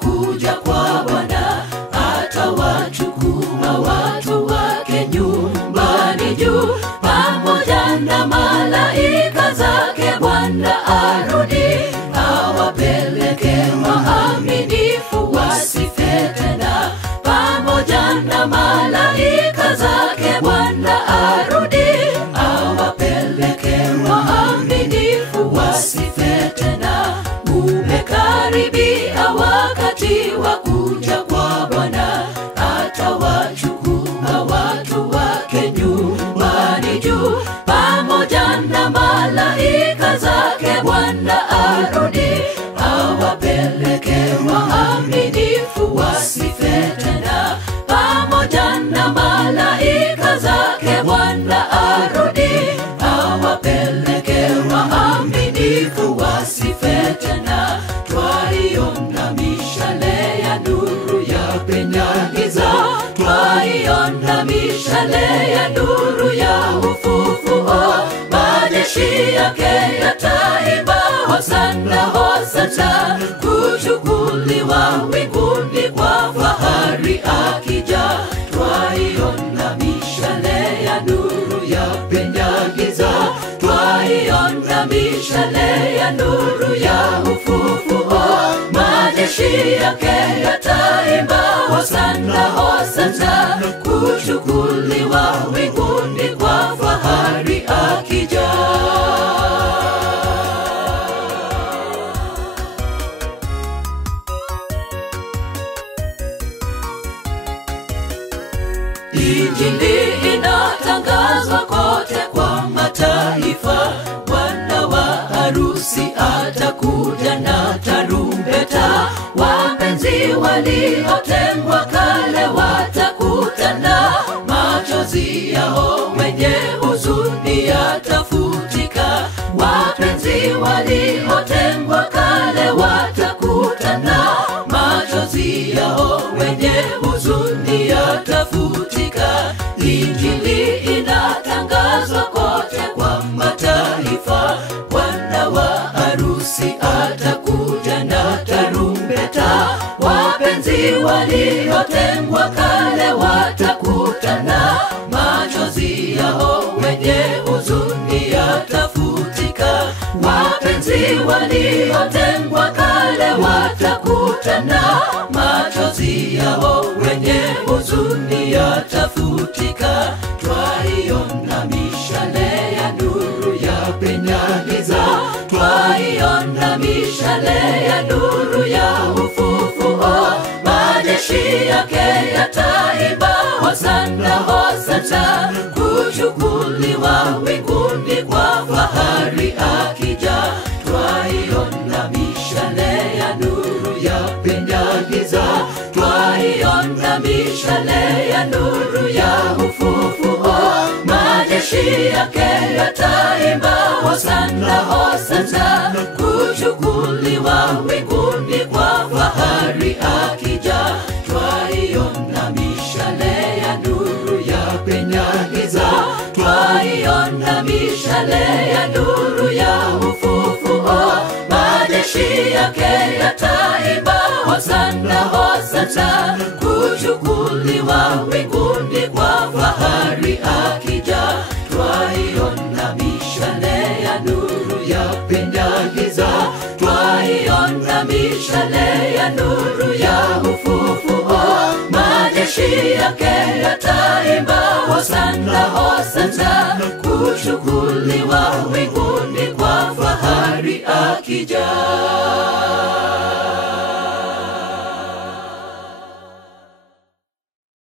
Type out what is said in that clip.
kuja kwa Bwana, atawachukua watu wake nyumbani juu, pamoja na malaika zake. Bwana arudi, awapeleke waaminifu wasife tena, pamoja na malaika zake. Bwana arudi, awapeleke waaminifu wasife tena. Umekaribia wakati wa kuja kwa Bwana, atawachukua watu wake nyumbani juu, pamoja na malaika zake. Bwana arudi, awapeleke waaminifu wasife tena, pamoja na malaika zake. Bwana arudi, awapeleke waaminifu wasife tena. Twaiona mishale ya nuru yapenya giza, twaiona mishale ya nuru ya ufufuo. Majeshi yake yataimba hosana, hosana, kuchukuliwa mbinguni kwa fahari akija. Twaiona mishale ya nuru yapenya giza, twaiona mishale ya nuru ya ufufuo. Majeshi yake yataimba hosana, hosana, kuchukuliwa mbinguni kwa fahari akija. Injili inatangazwa kote kwa mataifa, bwana wa harusi atakuja na tarumbeta. Wapenzi waliotengwa kale watakutana, machozi yao wenye huzuni yatafutika. Wapenzi waliotengwa kale watakutana, machozi yao wenye huzuni yatafutika. Injili inatangazwa kote kwa mataifa, bwana wa harusi atakuja na tarumbeta. Wapenzi waliotengwa kale watakutana, machozi yao wenye huzuni yatafutika. Wapenzi waliotengwa kale watakutana, machozi yao wenye huzuni yatafutika. Twaiona mishale ya nuru yapenya giza, twaiona mishale ya nuru ya ufufuo. Majeshi yake yataimba hosana, hosana, kuchukuliwa mbinguni kwa fahari akija. Twaiona mishale ya nuru yapenya giza, twaiona mishale ya nuru ya ufufuo. Majeshi yake yataimba hosana, hosana, kuchukuliwa mbinguni kwa fahari akija. Twaiona mishale ya nuru yapenya giza, twaiona mishale ya nuru ya ufufuo. Majeshi yake yataimba hosana, hosana, kuchukuliwa mbinguni kwa fahari akija. Twaiona mishale ya nuru yapenya giza, twaiona mishale ya nuru ya ufufuo. Majeshi yake yataimba hosana, hosana, kuchukuliwa mbinguni kwa fahari akija.